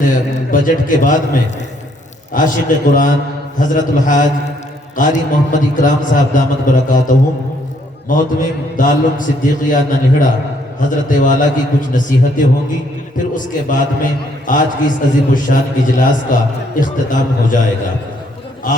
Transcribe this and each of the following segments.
Budget کے بعد میں عاشق قرآن حضرت الحاج قاری محمد اکرام صاحب دامت برکاتہم محتمم دارالعلوم صدیقیہ ننہڑا حضرت والا کی کچھ نصیحتیں ہوں گی، پھر اس کے بعد میں آج کی اس عظیم الشان اجلاس کا اختتام ہو جائے گا۔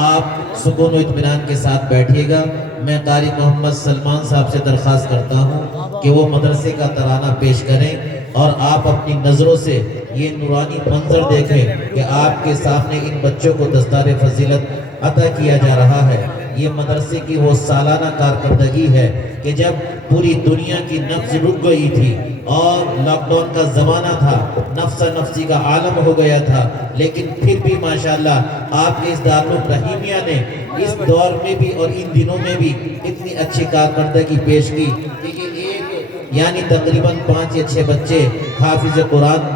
آپ سکون و اطمینان کے ساتھ بیٹھیے گا۔ میں قاری محمد سلمان صاحب سے درخواست کرتا ہوں کہ وہ مدرسے کا ترانہ پیش کریں اور آپ اپنی نظروں سے یہ نورانی منظر دیکھیں کہ آپ کے سامنے ان بچوں کو دستار فضیلت عطا کیا جا رہا ہے۔ یہ مدرسے کی وہ سالانہ کارکردگی ہے کہ جب پوری دنیا کی نبض رک گئی تھی اور لاک ڈاؤن کا زمانہ تھا، نفس نفسی کا عالم ہو گیا تھا، لیکن پھر بھی ماشاءاللہ آپ کے اس دارالعلوم رحیمیہ نے اس دور میں بھی اور ان دنوں میں بھی اتنی اچھی کارکردگی پیش کی کہ یعنی تقریباً 5 یا 6 بچے حافظ قرآن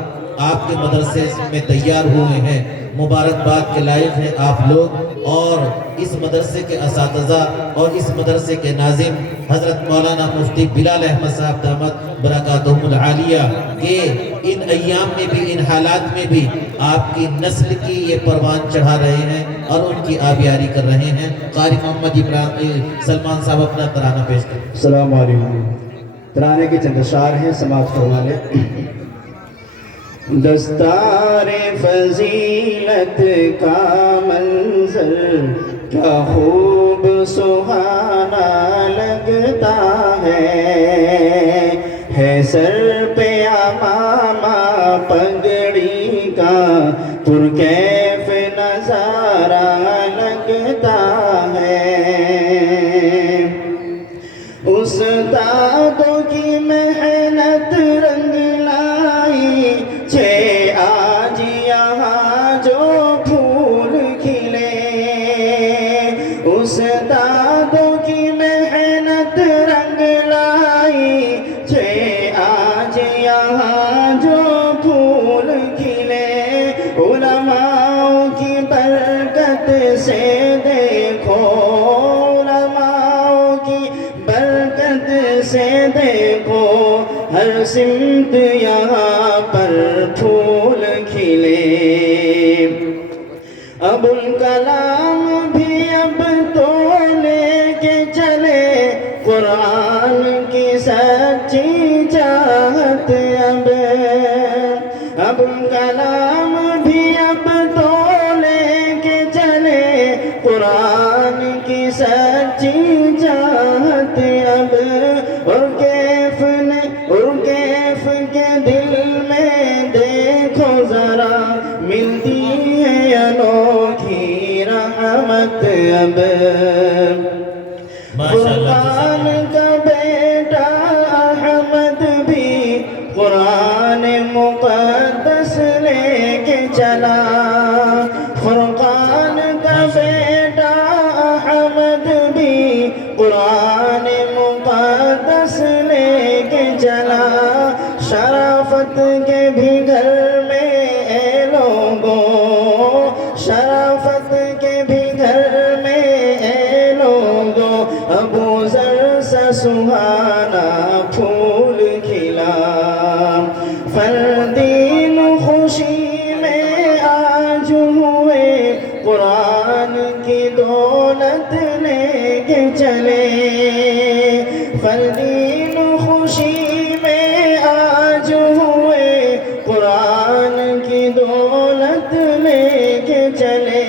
آپ کے مدرسے میں تیار ہوئے ہیں۔ مبارکباد کے لائق ہیں آپ لوگ، اور اس مدرسے کے اساتذہ اور اس مدرسے کے ناظم حضرت مولانا مفتی بلال احمد صاحب دامت برکاتہم العالیہ کہ ان ایام میں بھی، ان حالات میں بھی آپ کی نسل کی یہ پروان چڑھا رہے ہیں اور ان کی آبیاری کر رہے ہیں۔ قاری محمد سلمان صاحب اپنا ترانہ پیش کریں۔ السلام علیکم۔ ترانے کے چند اشعار ہیں، سماعت فرما لیں۔ دستار فضیلت کا منظر کیا خوب سہانا لگتا ہے سر پہ امامہ پگڑی کا پرکیف نظارہ لگتا ہے۔ استادوں کی محنت رنگ لائی، آج یہاں جو پھول کھلے۔ استادوں کی محنت رنگ لائی، آج یہاں جو پھول کھلے۔ علماء کی برکت سے دیکھو، علماء کی برکت سے دیکھو، ہر سمت یہاں پر پھول کھلے۔ ابوالکلام بھی اب تو لے کے چلے قرآن کی سچی چاہت۔ ابوالکلام بھی اب تو لے کے چلے قرآن کی سچی چاہت۔ اور کیف کے دل میں دیکھو ذرا، ملتی ہے انوکھی رحمت۔ فرقان کا بیٹا احمد بھی قرآن مقدس لے کے چلا۔ فرقان کا بیٹا احمد بھی قرآن مقدس لے کے چلا۔ شرافت کے بھی گھر میں اے لوگوں، شرافت کے بھی گھر میں اے لوگوں، ابو ذر سا سہانا پھول کھلا۔ فردین خوشی میں آج ہوئے قرآن کی دولت لے کے چلے۔ فردین خوشی میں آج ہوئے قرآن کی دولت لے کے چلے۔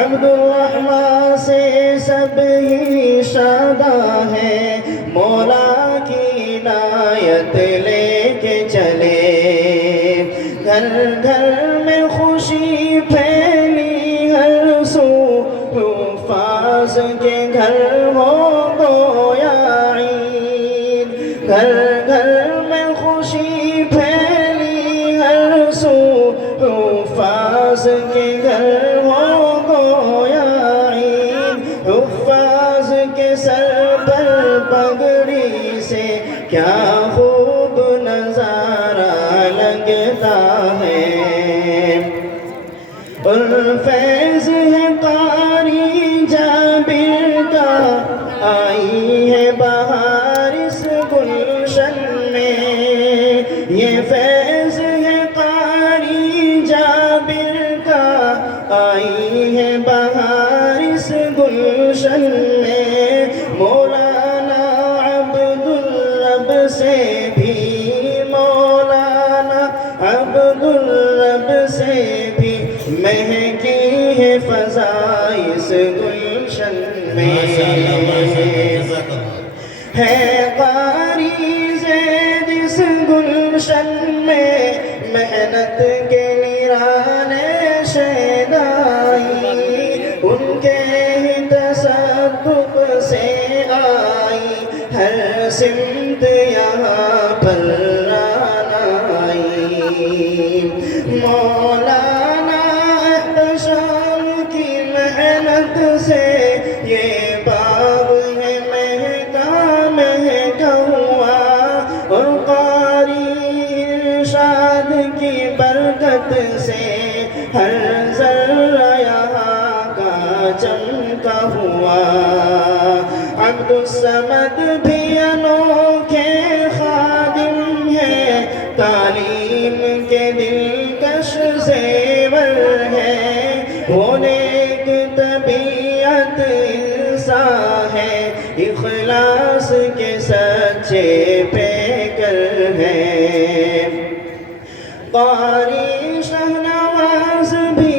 عبد الرحمن سے سب ہی شاداں ہیں، مولا کی عنایت لے کے چلے۔ گھر گھر میں خوشی پھیلی ہر سو، حفاظ کے گھر ہو گویا عید۔ گھر گھر میں خوشی پھیلی ہر سو، حفاظ کے گھر ہو گویا عید۔ حفاظ کے سر پر پگڑی سے کیا خوب نظارہ لگتا ہے۔ اور فیض ہے قاری جابر کا، آئی ہے بہار اس گلشن میں۔ یہ فیض ہے قاری جابر آئی ہے بہار اس گلشن میں، مولانا عبدالرب سے بھی، مولانا عبدالرب سے بھی مہکی ہے فضا اس گلشن میں، ہے قاری زید اس گلشن میں، محنت کے نرانے شیدائی، ان کے ہی تصدق سے آئی ہر سمت یہاں پر رانائی، مولانا احتشام کی محنت سے یہ باغ ہے مہکا مہکا ہوا، اور قاری ارشاد کی برکت سے ہر ذرہ یہاں کا چمکا ہوا، عبد الصمد بھی انوکھے خادم ہے، تعلیم کے دلکش زیور ہے، وہ نیک طبیعت انسان ہے، اخلاص کے سچے پیکر ہیں، قاری شہنواز بھی